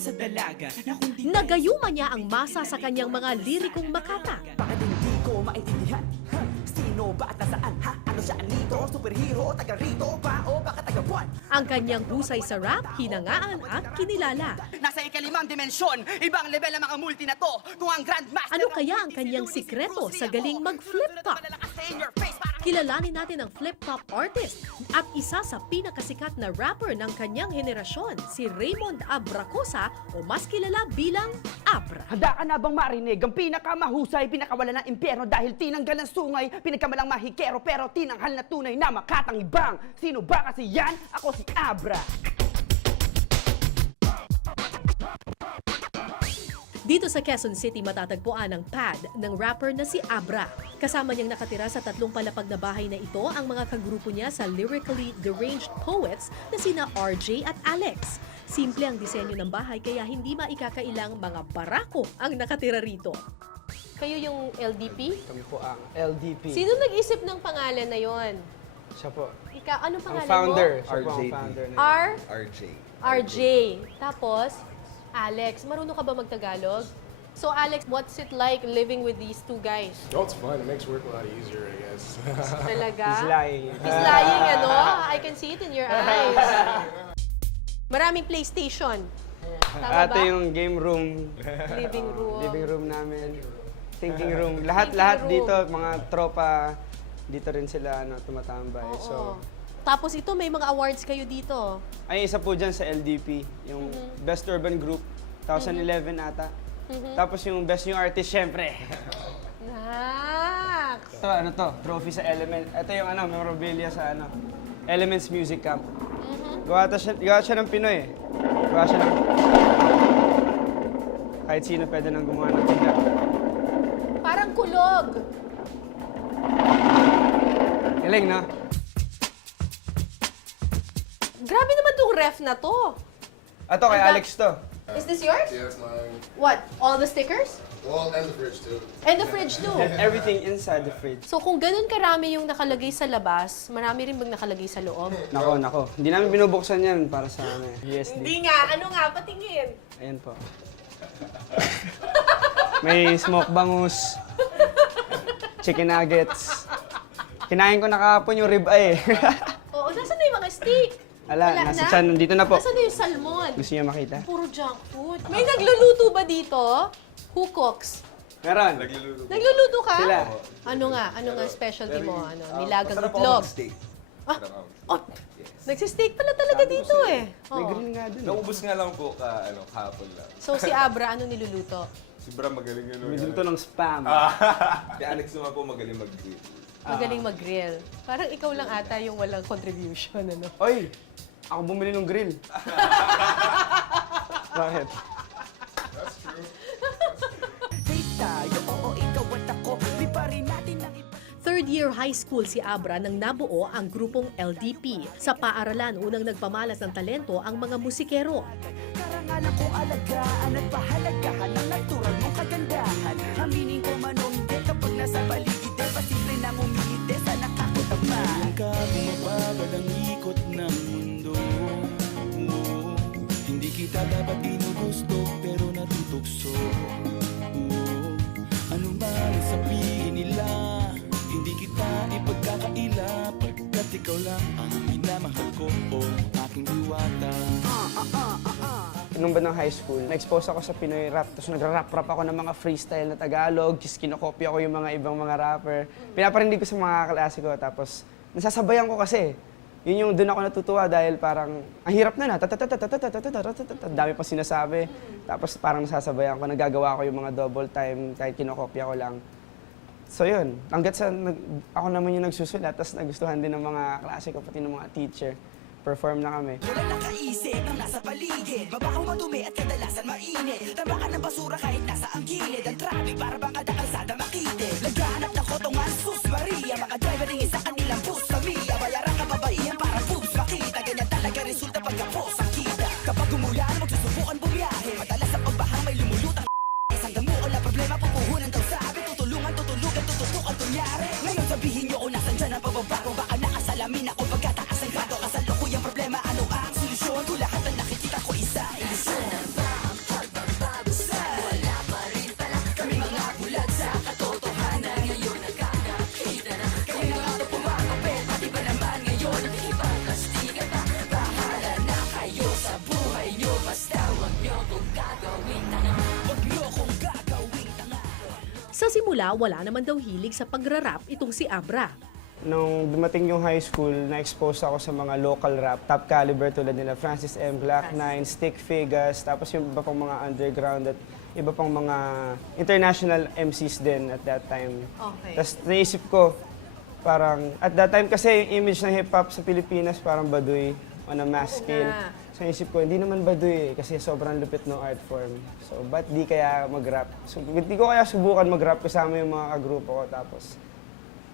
sa dalaga na kundi Nagayuma niya ang masa sa kanyang mga lirikong makata. Bakit hindi ko maintindihan? Ha? Sino ba at nasaan? Ha? Ano siya anito? Superhero? Taga rito ba? O baka taga buwan? Ang kanyang husay sa rap, hinangaan at kinilala. Nasa ikalimang dimensyon, ibang level ang mga multi na to. Kung ang Grandmaster... Ano kaya ang kanyang sikreto sa galing mag-flip-top? Kilalanin natin ang flip-top artist at isa sa pinakasikat na rapper ng kanyang henerasyon, si Raymond Abracosa o mas kilala bilang Abra. Handa ka na bang marinig ang pinakamahusay, pinakawala ng impyerno dahil tinanggal ng sungay, pinagkamalang mahikero pero tinanghal na tunay na makatangibang. Sino ba kasi yan? Ako si Abra. Dito sa Quezon City matatagpuan ang pad ng rapper na si Abra. Kasama niyang nakatira sa 3 palapag na bahay na ito ang mga kagrupo niya sa lyrically deranged poets na sina RJ at Alex. Simple ang disenyo ng bahay kaya hindi maikakailang mga barako ang nakatira rito. Kayo yung LDP? Kami po ang LDP. Sino nag-isip ng pangalan na yon? Siya po. Ikaw, anong Ang pangalan founder. mo? Siya po ang RJP. founder. RJ. RJ. Tapos, Alex. Marunong ka ba magtagalog? So Alex, what's it like living with these two guys? Oh, it's fun. It makes work a lot easier, I guess. Talaga? He's lying. He's lying, ano? I can see it in your eyes. Maraming PlayStation. Tama Ito ba? yung game room. Living room. Living room namin. Thinking room. Thinking Lahat room. dito, mga tropa, dito rin sila tumatambay. Oo. So, Tapos ito, may mga awards kayo dito. ay isa po dyan sa LDP, yung Best Urban Group, 2011 ata. Tapos yung Best New Artist, syempre. Nax! Ito, ano to? Trophy sa Element. Ito yung memorabilia sa Elements Music Camp. Gawa siya ng Pinoy. Gawa siya ng... Kahit sino pwede nang gumawa ng tiga. Parang kulog. Galing, no? Grabe naman tong ref na to. Ito, kay Ang Alex to. Is this yours? Yeah, it's mine. What? All the stickers? Well, and the fridge, too. And the fridge too. Everything inside the fridge. So kung ganun karami yung nakalagay sa labas, marami rin bang nakalagay sa loob? Nako. Hindi namin binubuksan yan para sa USD. Hindi nga. Ano nga? Patingin. Ayan po. May smoke bangus. Chicken nuggets. Kinain ko na kahapon yung ribeye. Oo, nasaan na yung mga steak? Ala, nasa tiyan. Dito na po. Nasaan na yung salmon? Gusto niyo makita? Puro junk food. May nagluluto ba dito? Who cooks? Meron. Nagluluto ka? Sila. Ano nga? Ano nga specialty mo? Nilagang Masarap ako itlog? mag-steak. Ah, oh, nagsisteak pala talaga dito eh. May Oo. grill nga dun. Naubos nga lang po kahapon lang. So si Abra, ano niluluto? Si Bram magaling yun. May dito ng spam. Si Alex naman po magaling mag-grill. Magaling mag-grill. Parang ikaw lang ata yung walang contribution, ano? Oy! Ako bumili ng grill. Bakit? Date tayo, oo, ikaw at ako. Di pa rin natin ang iba. Third year high school si Abra nang nabuo ang grupong LDP. Sa paaralan, unang nagpamalas ng talento ang mga musikero. Karangalan ko alagaan at pahalagahan ang natural mong kagandahan. Aminin ko man o hindi kapag nasa paligid, pasimple nang umingiti sa nakakutama. Yung ka bumababad ang ikot ng mundo. Oo, hindi kita dapat ginugusto pero natutokso. Oo, ano man ang sabihin nila, hindi kita ipagkakaila pagkat ikaw lang ang minamahal ko o aking diwata. Nung bandang high school, na-expose ako sa Pinoy rap. Tapos nagra-rap-rap ako ng mga freestyle na Tagalog. Tapos kinokopya ko yung mga ibang mga rapper. Pinaparinig ko sa mga klase ko. Tapos nasasabayan ko kasi. Yun yung doon ako natutuwa dahil parang ang hirap na na. Dami pa sinasabi. Tapos parang nasasabayan ko. Nagagawa ko yung mga double time kahit kinokopya ko lang. So yun, hanggat sa ako naman yung nagsusulat, tapos nagustuhan din ng mga klase ko, pati ng mga teacher. Perform na kami. Wala nakaisip ang nasa paligid. Babakaw madumi at kadalasan mainit. Tama ka ng basura kahit nasa ang gilid. Ang traffic para bang kada kalsada makitid. Naghahanap ng kotongan, sus Maria. Mga driver rin isa kanilang bus Mia. Bayaran ka babaihan para boobs makita. Ganyan talaga resulta pagkapos ang kita. Kapag umulan, magsusubukan bumiyahe. Madalas ang pagbahang may lumulutang isang damo o na problema, pupuhunan daw sabi. Tutulungan, tututukan kunyari. Ngayon sabihin nyo kung nasan dyan ang pagbabago. Baka nakasalamin ako pagkataas ang grado. Kasalukuyang problema, ano ang solusyon? Kung lahat ang nakikita ko isa, ilusyon. Sa simula, wala naman daw hilig sa pagra-rap itong si Abra. Nung dumating yung high school, na-expose ako sa mga local rap, top caliber tulad nila Francis M. Glock 9, Stick Figas, tapos yung iba pang mga underground at iba pang mga international MCs din at that time. Okay. Tapos naisip ko, parang, at that time kasi yung image ng hip-hop sa Pilipinas parang baduy on a mass scale. nga. So naisip ko, hindi naman baduy kasi sobrang lupit ng art form. So ba't di kaya mag-rap? So hindi ko kaya subukan mag-rap kasama yung mga kagrupo ko tapos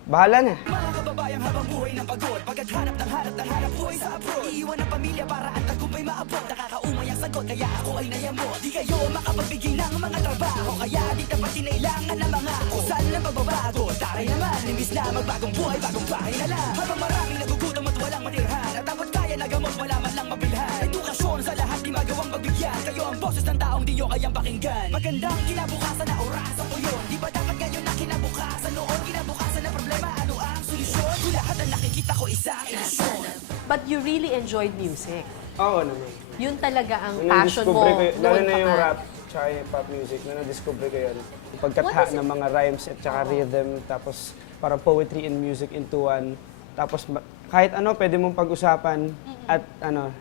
bahala na. Mga kababayang habang buhay ng pagod Pagkaghanap ng hanap buhay sa abroad Iiwan ang pamilya para ang tagumpay maabot Nakakaumay ang sagot kaya ako ay nayamot Di kayo makapagbigay ng mga trabaho Kaya di dapat kinailangan ng mga kusal ng pagbabago Taray naman, imbis na magbagong buhay, bagong bahay na lang Habang maraming nagugutom at walang matirhan At dapat kaya na gamot, wala man lang mabilhan Edukasyon sa lahat di magawang pagbigyan Kayo ang boses ng taong di nyo kayang pakinggan Magandang kinabukasan na orasan ko yun Di ba dapat ngayon na kinabukasan noon Kinabukasan na problema, ano ang solusyon? Kung lahat ang nakikita ko isang ilusyon But you really enjoyed music. Oo naman. Yun talaga ang Nung passion mo. na-discover ko, lalo noon na pa yung man. rap tsaka yung pop music, na na-discover ko yun. Yung pagkatha What is it? ng mga rhymes at tsaka rhythm, tapos parang poetry and music into one. Tapos kahit ano pwede mong pag-usapan at ano,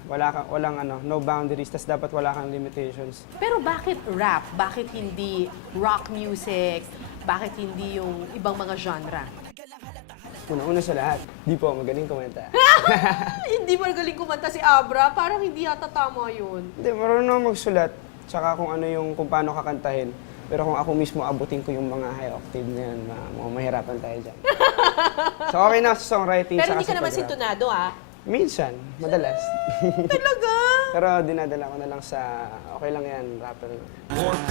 walang ano, no boundaries, tas dapat wala kang limitations. Pero bakit rap? Bakit hindi rock music? Bakit hindi yung ibang mga genre? Una sa lahat, di po ako magaling kumanta. Hindi magaling kumanta si Abra. Parang hindi yata tama yun. Hindi, marunong ako magsulat, tsaka kung ano yung, kung paano kakantahin. Pero kung ako mismo abutin ko yung mga high octave na yan, mahirapan tayo dyan. So okay na sa songwriting, Pero tsaka hindi ka sa naman pag-rap. sintonado, ah. Minsan, madalas. Talaga? Pero dinadala ko na lang sa, okay lang yan, rapper.